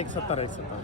170।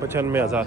95,000।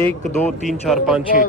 1 2 3 4 5 6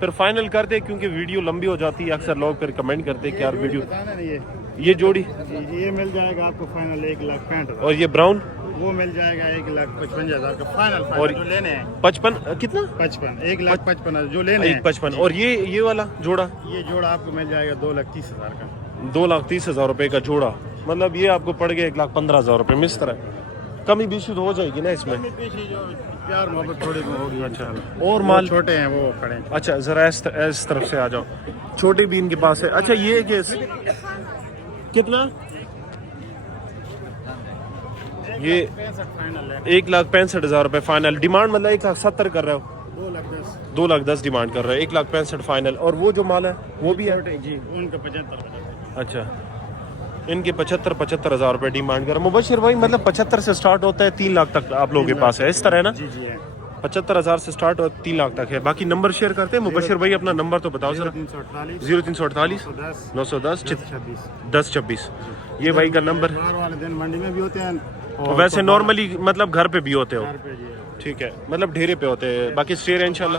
پھر فائنل کر دے کیونکہ ویڈیو لمبی ہو جاتی ہے, اکثر لوگ پھر کمنٹ کرتے ہیں کہ یار ویڈیو. بتانا نا یہ جوڑی یہ مل جائے گا آپ کو فائنل 1,65,000. اور یہ براؤن وہ مل جائے گا 1,55,000 کا فائنل. اور جو لینے ہیں 55 کتنا 55 1,55,000 جو لینے ہیں. 1,55. اور یہ والا جوڑا یہ جوڑا آپ کو مل جائے گا 2,30,000 کا. 2,30,000 روپے کا جوڑا, مطلب یہ آپ کو پڑ گیا 1,15,000 روپے. مس طرح کمی بیشی تو ہو جائے گی نا اس میں. پیچھے جو پیار محبت تھوڑی ہوگی. اچھا, اور مال چھوٹے ہیں وہ کھڑے ہیں. اچھا ذرا اس طرف سے آ جاؤ. چھوٹے بھی ان کے پاس ہے. اچھا یہ کیس کتنا, یہ 1,65,000 روپے فائنل. ڈیمانڈ مطلب 1,70,000 کر رہے ہو. 2,10,000 ڈیمانڈ کر رہے ہیں, 1,65,000 فائنل. اور وہ جو مال ہے وہ بھی ہے جی ان کا 75. اچھا ان کے 75,000 روپے ڈیمانڈ کر. مبشر بھائی مطلب 75 سے سٹارٹ ہوتا ہے 3 لاکھ تک آپ لوگوں کے پاس ہے, اس طرح ہے نا. جی جی ہے 75,000 سے سٹارٹ اور 3 لاکھ تک ہے. باقی نمبر شیئر کرتے ہیں. مبشر بھائی اپنا نمبر تو بتاؤ ذرا. 0348 910 1026. یہ بھائی کا نمبر. والے دن منڈی میں بھی ہوتے ہیں, ویسے نارملی مطلب گھر پہ بھی ہوتے ہو. جی ٹھیک ہے, مطلب ڈھیرے پہ ہوتے ہیں. باقی اسٹے انشاءاللہ.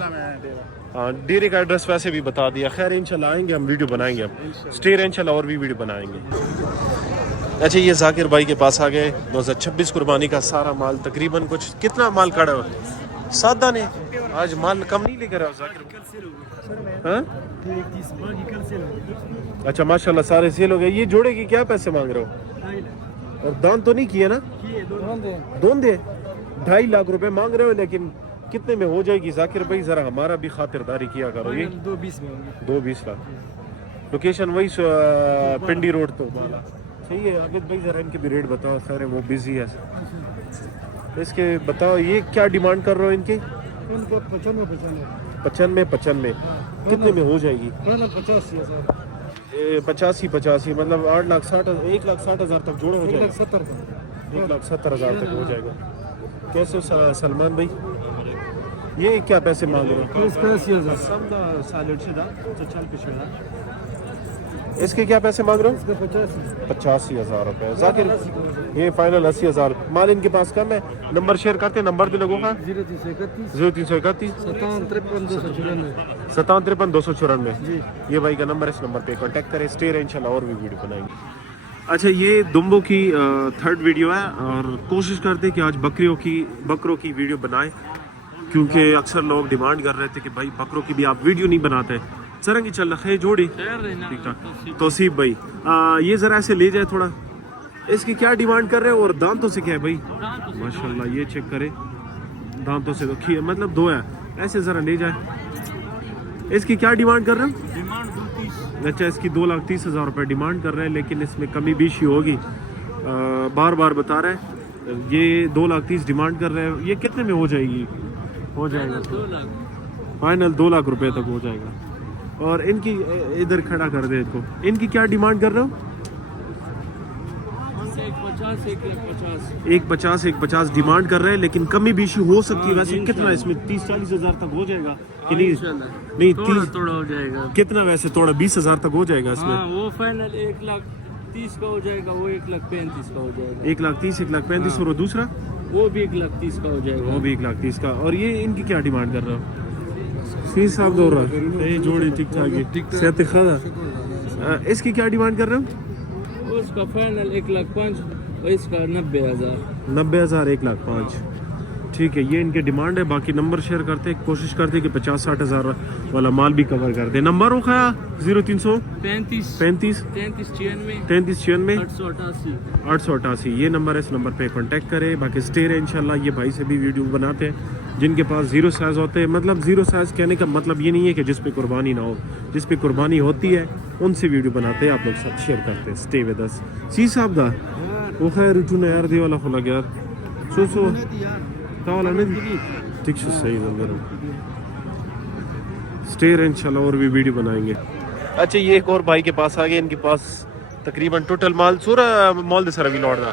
ہاں ڈیرے کا ایڈریس ویسے بھی بتا دیا. خیر انشاءاللہ آئیں گے ہم, ویڈیو بنائیں گے ہم. اسٹے انشاءاللہ اور بھی ویڈیو بنائیں گے. اچھا یہ ذاکر بھائی کے پاس آ گئے. 2026 قربانی کا سارا مال تقریباً کچھ کتنا مال کڑا ہوا, سادہ نے آج مال کم نہیں لے کر آؤ ذاکر. ہاں اچھا ماشاءاللہ سارے سیل ہو گئے. یہ جوڑے کی کیا پیسے مانگ رہے ہو, اور دان تو نہیں کیے نا. دون دے 2.5 لاکھ روپے مانگ رہے ہو, لیکن کتنے میں ہو جائے گی ذاکر بھائی, ذرا ہمارا بھی خاطرداری کیا کرو. یہ 2.20 لاکھ. لوکیشن وہی پنڈی روڈ تو صحیح ہے. عابد بھائی ذرا ان کے بھی ریٹ بتاؤ. خیر وہ بزی ہے, اس کے بتاؤ. یہ کیا ڈیمانڈ کر رہے ہو ان کی. 95 کتنے میں ہو جائے گی. 85 مطلب 1,60,000 تک جوڑا ہو جائے گا. 1,70,000 تک ہو جائے گا. کیسے ہو سلمان بھائی, یہ کیا پیسے مانگ رہے ہو. اس کے کیا پیسے مانگ رہے ہو. 85,000 روپے. ذاکر یہ فائنل 80,000. مال ان کے پاس کم ہے. نمبر شیئر کرتے, نمبر بھی لگو گا 0331 5753 294. یہ بھائی کا نمبر ہے, اس نمبر پہ کانٹیکٹ کریں. اسٹے رہے انشاءاللہ اور بھی ویڈیو بنائیں گے. اچھا یہ دمبو کی 3rd ویڈیو ہے, اور کوشش کرتے کہ آج بکروں کی ویڈیو بنائیں, کیونکہ اکثر لوگ ڈیمانڈ کر رہے تھے کہ بھائی بکروں کی بھی آپ ویڈیو نہیں بناتے. سرنگی چل رہا ہے جوڑی ٹھیک ٹھاک. توصیف بھائی یہ ذرا ایسے لے جائے تھوڑا. اس کی کیا ڈیمانڈ کر رہے ہیں, اور دانتوں سے کیا ہے بھائی ماشاءاللہ. یہ چیک کرے دانتوں سے تو مطلب 2 ہے. ایسے ذرا لے جائے. اس کی کیا ڈیمانڈ کر رہے ہیں. اچھا اس کی 2,30,000 روپے ڈیمانڈ کر رہے ہیں, لیکن اس میں کمی بیشی ہوگی. بار بار بتا رہے ہیں یہ 2,30,000 ڈیمانڈ کر رہے ہیں. یہ کتنے میں ہو جائے گی. ہو جائے گا فائنل 2 لاکھ روپے تک ہو جائے گا. اور ان کی ادھر کھڑا کر دے کو. ان کی کیا ڈیمانڈ کر رہے ہو. 1,50 ڈیمانڈ کر رہے ہیں, لیکن کمی بیشی ہو سکتی ہے. ویسے کتنا اس میں 30-40 تک ہو جائے گا کہ نہیں 30 تھوڑا ہو جائے گا. کتنا ویسے تھوڑا 20,000 تک ہو جائے گا اس میں. وہ فائنل 1,30,000 کا ہو جائے گا. وہ 1,35,000 کا ہو جائے گا. 1,30,000 1,35,000. اور دوسرا وہ بھی 1,30,000 کا ہو جائے گا. وہ بھی 1,30,000 کا. اور یہ ان کی کیا ڈیمانڈ کر رہا ہو. فیس صاحب دور رہا ہے جوڑی ٹھیک ٹھاک صحت خدا. اس کی کیا ڈیمانڈ کر رہے ہو. اس کا فائنل 1,05,000 اور اس کا 90,000. 90,000 1,05,000 ٹھیک ہے. یہ ان کے ڈیمانڈ ہے. باقی نمبر شیئر کرتے, کوشش کرتے کہ 50-60 ہزار والا مال بھی کور کر دے. نمبر ہو خیا 0335 3396 888. یہ نمبر ہے, اس نمبر پہ کانٹیکٹ کرے. باقی اسٹے رہے انشاءاللہ. یہ بھائی سے بھی ویڈیو بناتے ہیں جن کے پاس 0 سائز ہوتے ہیں. مطلب 0 سائز کہنے کا مطلب یہ نہیں ہے کہ جس پہ قربانی نہ ہو. جس پہ قربانی ہوتی ہے ان سے ویڈیو بناتے ہیں, آپ لوگ ساتھ شیئر کرتے ہیں. اسٹے ود اس. سی صاحب دا وہ خیر رٹو یار دی والا خلا یار سو تاوالا نہیں ٹھیک سے صحیح ہے. اسٹے رہے انشاءاللہ اور بھی ویڈیو بنائیں گے. اچھا یہ ایک اور بھائی کے پاس آ گئے. ان کے پاس تقریباً ٹوٹل مال سورا مال دے سر بھی لوٹ دا.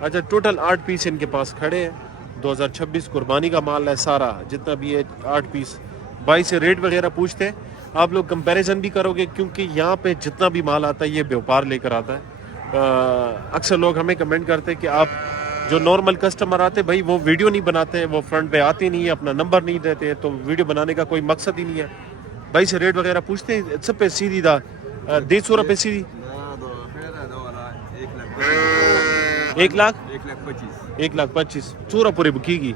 اچھا ٹوٹل 8 پیس ان کے پاس کھڑے ہیں. 2026 قربانی کا مال ہے سارا جتنا بھی ہے 8 پیس. بھائی سے ریٹ وغیرہ پوچھتے ہیں. آپ لوگ کمپیریزن بھی کرو گے, کیونکہ یہاں پہ جتنا بھی مال آتا ہے یہ بیوپار لے کر آتا ہے. اکثر لوگ ہمیں کمنٹ کرتے ہیں کہ آپ جو نارمل کسٹمر آتے بھائی وہ ویڈیو نہیں بناتے ہیں, وہ فرنٹ پہ آتے نہیں ہیں, اپنا نمبر نہیں دیتے ہیں, تو ویڈیو بنانے کا کوئی مقصد ہی نہیں ہے. بھائی سے ریٹ وغیرہ پوچھتے ہیں سب پہ سیدھی دا 150 روپے سیدھی 1,25,000 چورا پورے بکی گی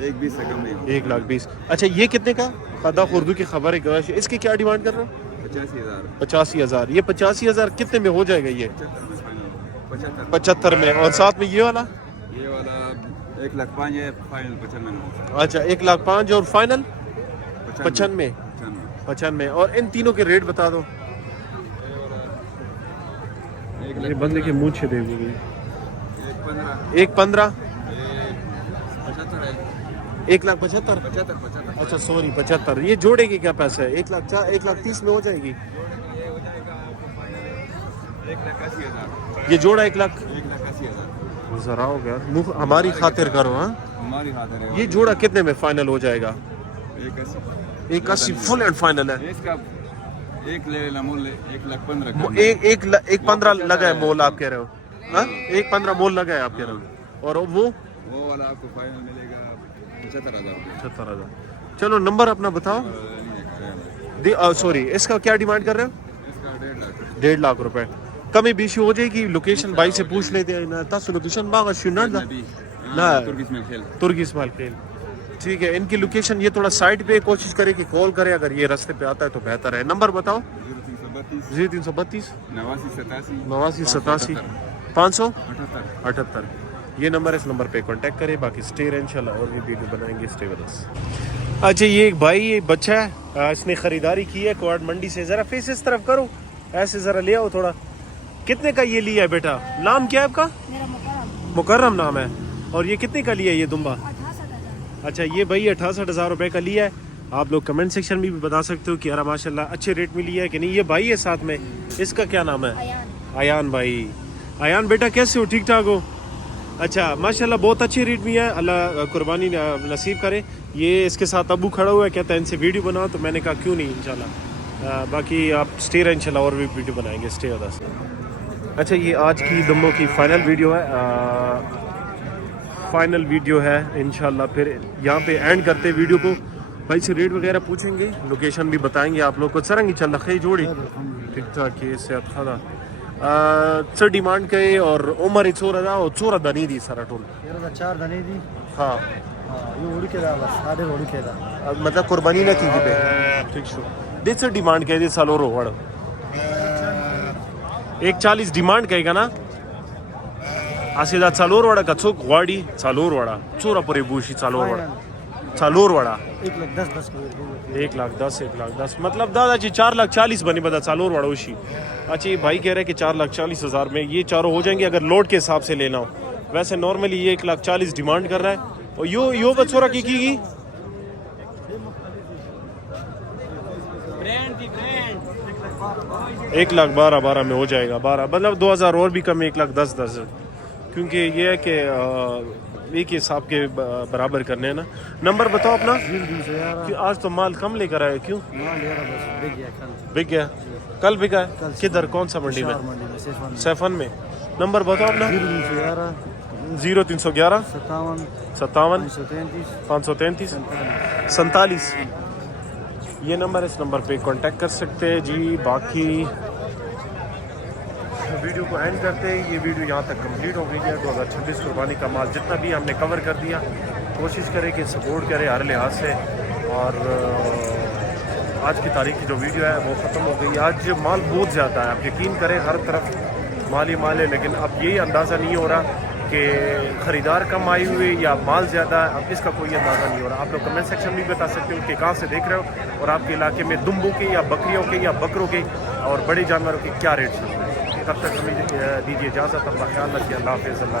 1,20,000. اچھا یہ کتنے کا خدا اردو کی خبر ہے, اس کی کیا ڈیمانڈ کر رہے ہو؟ 85,000. یہ 85,000 کتنے میں ہو جائے گا؟ یہ 75 میں. اور ساتھ میں یہ والا 1,05,000 ہے فائنل 95 میں. اچھا 1,05,000 اور فائنل 95. اور ان تینوں کے ریٹ بتا دو. یہ بندے کے منہ چھے دے گی 1,15 1,75,000. اچھا سوری 75. یہ جوڑے گی کیا پیسہ ہے؟ 1,30,000 میں ہو جائے گی. یہ جوڑا 1,80,000 ذرا ہو گیا. ہماری خاطر کرو. ہاں ہماری خاطر ہے. یہ جوڑا کتنے میں فائنل ہو جائے گا؟ 1,80 فل اینڈ فائنل ہے. اس کا ایک لے لینا مول 1,15,000 1,15 لگا ہے مول آپ کہہ رہے ہو؟ ہاں 1,15 مول لگا ہے آپ کہہ رہے ہو. اور وہ والا آپ کو فائنل ملے گا 75,000. 75,000. چلو نمبر اپنا بتاؤ. سوری اس کا کیا ڈیمانڈ کر رہے ہو؟ اس کا 1.5 لاکھ روپے. کمی بیشی ہو جائے گی. لوکیشن بھائی سے پوچھ لیتے ہیں. تاسو لوکیشن باغ شنر دا ترکی اسماعیل خیل. ٹھیک ہے. ان کی لوکیشن یہ تھوڑا سائٹ پہ کوشش کرے کہ کال کرے, اگر یہ راستے پہ آتا ہے تو بہتر ہے. نمبر بتاؤ. 0332 8987 578. یہ نمبر ہے, اس نمبر پہ کانٹیکٹ کرے. باقی اسٹے رہے انشاءاللہ, اور بھی ویڈیو بنائیں گے. Stay with us. اچھا یہ ایک بھائی یہ بچہ ہے, اس نے خریداری کی ہے کوارڈ منڈی سے. ذرا فیس اس طرف کرو, ایسے ذرا لے آؤ تھوڑا. کتنے کا یہ لیا ہے بیٹا؟ نام کیا ہے آپ کا؟ مکرم نام ہے. اور یہ کتنے کا لیا ہے یہ دمبا؟ اچھا یہ بھائی 68,000 روپے کا لیا ہے. آپ لوگ کمنٹ سیکشن میں بھی بتا سکتے ہو کہ یار ماشاء اللہ اچھے ریٹ میں لیا ہے کہ نہیں. یہ بھائی ہے ساتھ میں, اس کا کیا نام ہے؟ ایان بھائی. ایان بیٹا کیسے ہو؟ ٹھیک ٹھاک ہو؟ اچھا ماشاء اللہ بہت اچھے ریٹ میں ہے. اللہ قربانی نصیب کرے. یہ اس کے ساتھ ابو کھڑا ہوا ہے, کہتا ہے ان سے ویڈیو بناؤ, تو میں نے کہا کیوں نہیں انشاءاللہ. باقی آپ اسٹے رہے انشاءاللہ, اور بھی ویڈیو بنائیں گے. اسٹے ہوتا سے. اچھا یہ آج کی دموں کی فائنل ویڈیو ہے. فائنل ویڈیو ہے انشاءاللہ. پھر یہاں پہ اینڈ کرتے ویڈیو کو. بھائی سے ریٹ وغیرہ پوچھیں گے, لوکیشن بھی بتائیں گے آپ لوگ کو. سرنگی چل رہا خی جوڑی ٹھیک ٹھاک ہے. صحت خدا سر ڈیمانڈ کے اور عمر چورا دا اور چورا دنی دی سارا ٹول 4 دنی دی. ہاں یہ اوڑ کے دا بس ساڈے اوڑ کے دا مطلب قربانی نہ کی پہ. ٹھیک شو دے سر ڈیمانڈ کے دی سالورو وڑ 1,40 ڈیمانڈ کہے گا نا. آسیدا چالور وڑا کا چوک غواڑی چالور وڑا چورا پوری بوشی چالور وڑا چالور وڑا 1,10,000 مطلب دادا جی 4,40,000 بنی بتا چالور وڑا وشی. اچھا یہ بھائی کہہ رہے کہ 4,40,000 میں یہ چاروں ہو جائیں گے اگر لوڈ کے حساب سے لینا ہو. ویسے نارملی یہ 1,40,000 ڈیمانڈ کر رہا ہے. اور یو بچورا کی گی 1,12,12 میں ہو جائے گا. 12 مطلب 2,000 اور بھی کم ہے. 1,10,10 کیونکہ یہ ہے کہ ایک ہی حساب کے برابر کرنے ہیں نا. نمبر بتاؤ اپنا. آج تو مال کم لے کر آئے, کیوں بک گیا؟ کل بکا ہے. کدھر کون سا منڈی میں؟ سیفن میں. نمبر بتاؤ اپنا. 0311 57 533 47. یہ نمبر, اس نمبر پہ کانٹیکٹ کر سکتے ہیں جی. باقی ویڈیو کو اینڈ کرتے ہیں. یہ ویڈیو یہاں تک کمپلیٹ ہو گئی ہے. 2026 قربانی کا مال جتنا بھی ہم نے کور کر دیا. کوشش کرے کہ سپورٹ کرے ہر لحاظ سے. اور آج کی تاریخ کی جو ویڈیو ہے وہ ختم ہو گئی. آج مال بہت زیادہ ہے, آپ یقین کریں ہر طرف مال ہی مال ہے. لیکن اب یہی اندازہ نہیں ہو رہا کہ خریدار کم آئی ہوئے یا مال زیادہ ہے. اب اس کا کوئی اندازہ نہیں ہو رہا. آپ لوگ کمنٹ سیکشن میں بھی بتا سکتے ہو کہ کہاں سے دیکھ رہے ہو, اور آپ کے علاقے میں دمبوں کے یا بکریوں کے یا بکروں کے اور بڑے جانوروں کے کیا ریٹ چل رہے ہیں. تب تک ہمیں دیجیے اجازت. اپنا خیال رکھیے. اللہ حافظ. اللہ